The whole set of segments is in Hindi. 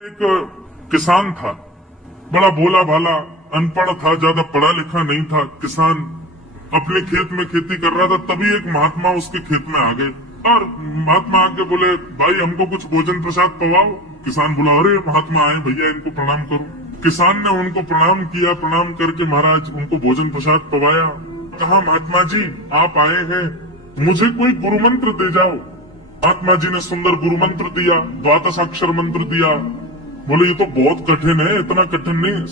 एक किसान था, बड़ा भोला भाला, अनपढ़ था, ज्यादा पढ़ा लिखा नहीं था। किसान अपने खेत में खेती कर रहा था, तभी एक महात्मा उसके खेत में आ गए और महात्मा आके बोले, भाई हमको कुछ भोजन प्रसाद पवाओ। किसान बोला, अरे महात्मा आए, भैया इनको प्रणाम करो। किसान ने उनको प्रणाम किया, प्रणाम करके महाराज उनको भोजन प्रसाद पवाया। कहा, महात्मा जी आप आए हैं, मुझे कोई गुरु मंत्र दे जाओ। महात्मा जी ने सुंदर गुरु मंत्र दिया, द्वादशाक्षर मंत्र दिया। बोले ये तो बहुत कठिन है, इतना कठिन नहीं,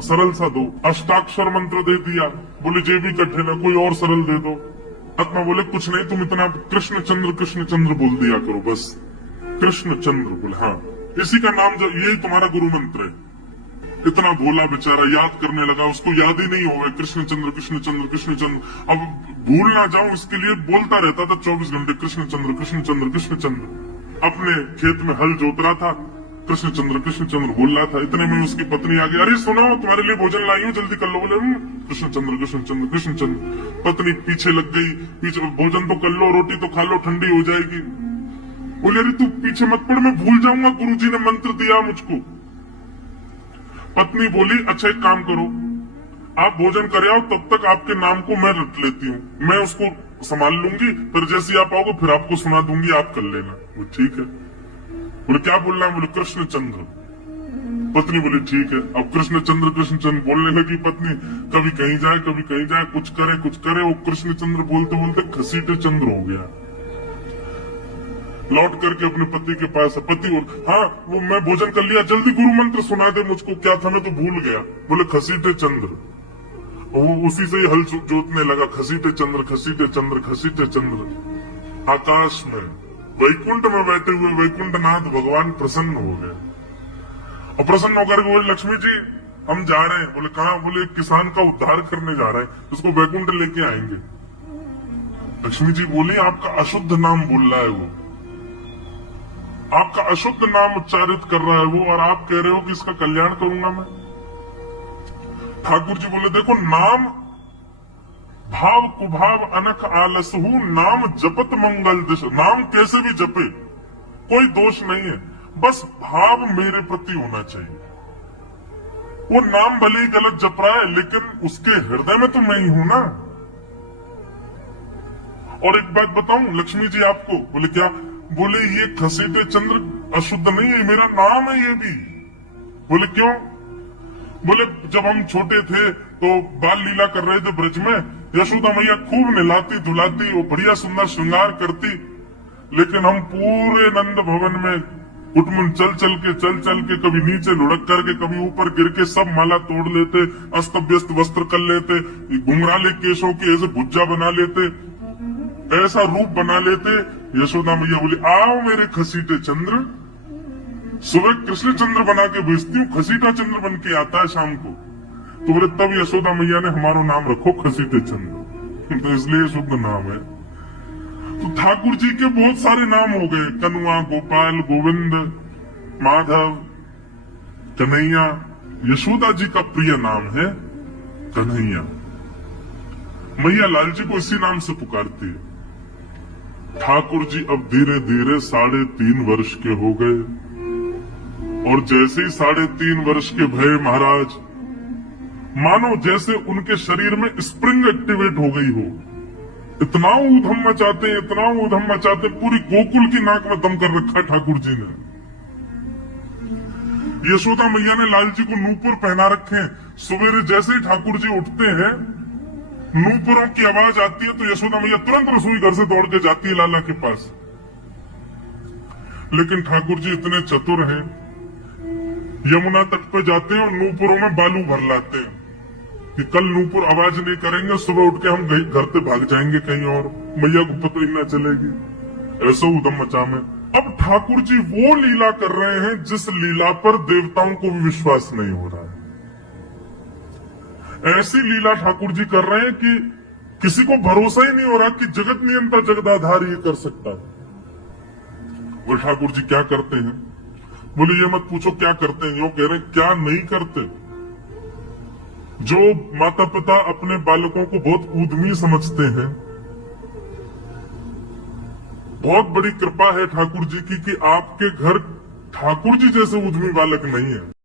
सरल सा दो। अष्टाक्षर मंत्र दे दिया। बोले ये भी कठिन है, कोई और सरल दे दो। महात्मा बोले कुछ नहीं, तुम इतना कृष्ण चंद्र बोल दिया करो बस। कृष्ण चंद्र बोले हाँ, इसी का नाम यही तुम्हारा गुरु मंत्र है। इतना भोला बेचारा याद करने लगा, उसको याद ही नहीं होगा कृष्ण चंद्र कृष्ण चंद्र कृष्ण चंद्र। अब भूल ना जाऊं इसके लिए बोलता रहता था 24 घंटे, कृष्ण चंद्र कृष्ण चंद्र कृष्ण चंद्र। अपने खेत में हल जोत रहा था, कृष्ण चंद्र बोल रहा था। इतने में उसकी पत्नी आ गई, अरे सुनो तुम्हारे लिए भोजन लाई हूँ, जल्दी कर लो। बोले कृष्ण चंद्र कृष्ण चंद्र कृष्ण चंद्र। पत्नी पीछे लग गई, पीछे भोजन तो कर लो, रोटी तो खा लो, ठंडी हो जाएगी। बोले अरे तू पीछे मत पड़, मैं भूल जाऊंगा, गुरुजी ने मंत्र दिया मुझको। पत्नी बोली, अच्छा एक काम करो, आप भोजन कर आओ, तब तक आपके नाम को मैं रट लेती हूँ, मैं उसको संभाल लूंगी, फिर जैसे आप आओगे फिर आपको सुना दूंगी, आप कर लेना। बोले ठीक है। बोले क्या बोलना है? बोले कृष्ण चंद्र। पत्नी बोली ठीक है। अब कृष्ण चंद्र बोलने लगी पत्नी। कभी कहीं जाए कभी कहीं जाए, कुछ करे। वो कृष्ण चंद्र बोलते बोलते घसीटे चंद्र हो गया। लौट करके अपने पति के पास, पति बोल, हाँ वो मैं भोजन कर लिया, जल्दी गुरु मंत्र सुना दे मुझको, क्या था मैं तो भूल गया। बोले घसीटे चंद्र। वो उसी से ही हल जोतने लगा, घसीटे चंद्र घसीटे चंद्र घसीटे चंद्र। आकाश में वैकुंठ में बैठे हुए वैकुंठनाथ भगवान प्रसन्न हो गए और प्रसन्न होकर के बोले, लक्ष्मी जी हम जा रहे हैं। बोले कहाँ? बोले किसान का उद्धार करने जा रहे हैं, उसको वैकुंठ लेके आएंगे। लक्ष्मी जी बोली, आपका अशुद्ध नाम बोल रहा है वो, आपका अशुद्ध नाम उच्चारित कर रहा है वो, और आप कह रहे हो कि इसका कल्याण करूंगा मैं। ठाकुर जी बोले, देखो नाम भाव कुभाव अनख आलसहु, नाम जपत मंगल दिश। नाम कैसे भी जपे कोई दोष नहीं है, बस भाव मेरे प्रति होना चाहिए। वो नाम भले ही गलत जप रहा है, लेकिन उसके हृदय में तो मैं ही हूं ना। और एक बात बताऊं लक्ष्मी जी आपको। बोले क्या? बोले ये घसीटे चंद्र अशुद्ध नहीं है, मेरा नाम है ये भी। बोले क्यों? बोले जब हम छोटे थे तो बाल लीला कर रहे थे ब्रज में, यशोदा मैया खूब नहलाती धुलाती, वो बढ़िया सुंदर श्रृंगार करती, लेकिन हम पूरे नंद भवन में उठमुन चल चल के कभी नीचे लुढ़क करके कभी ऊपर गिर के सब माला तोड़ लेते, अस्त व्यस्त वस्त्र कर लेते, घुंघराले केशों के ऐसे भुज्जा बना लेते, ऐसा रूप बना लेते। यशोदा मैया बोली, आओ मेरे घसीटे चंद्र। सुबह कृष्ण चंद्र बना के भेजती हूँ, घसीटा चंद्र बन के आता है शाम को। तो बोले तब यशोदा मैया ने हमारा नाम रखो घसीटे चंद्र, तो इसलिए शुद्ध नाम है। तो ठाकुर जी के बहुत सारे नाम हो गए, कनुआ, गोपाल, गोविंद, माधव, कन्हैया। यशोदा जी का प्रिय नाम है कन्हैया। मैया लाल जी को इसी नाम से पुकारती है। ठाकुर जी अब धीरे धीरे 3.5 वर्ष के हो गए, और जैसे ही 3.5 वर्ष के भये महाराज, मानो जैसे उनके शरीर में स्प्रिंग एक्टिवेट हो गई हो। इतना ऊधम मचाते, पूरी गोकुल की नाक में दम कर रखा ठाकुर जी ने। यशोदा मैया ने लाल जी को नूपुर पहना रखे हैं। सवेरे जैसे ही ठाकुर जी उठते हैं, नूपुरों की आवाज आती है तो यशोदा मैया तुरंत रसोई घर से दौड़ के जाती है लाला के पास। लेकिन ठाकुर जी इतने चतुर हैं, यमुना तट पे जाते हैं और नूपुरों में बालू भर लाते हैं कि कल नूपुर आवाज नहीं करेंगे, सुबह उठ के हम घर से भाग जाएंगे कहीं और, मैया को पता ही ना चलेगी। ऐसा उदम मचा में अब ठाकुर जी वो लीला कर रहे हैं जिस लीला पर देवताओं को भी विश्वास नहीं हो रहा है। ऐसी लीला ठाकुर जी कर रहे हैं कि किसी को भरोसा ही नहीं हो रहा कि जगत नियंता जगदाधार ये कर सकता है। वो ठाकुर जी क्या करते हैं? बोले ये मत पूछो क्या करते हैं, यो कह रहे हैं क्या नहीं करते। जो माता पिता अपने बालकों को बहुत उद्यमी समझते हैं, बहुत बड़ी कृपा है ठाकुर जी की कि आपके घर ठाकुर जी जैसे उद्यमी बालक नहीं है।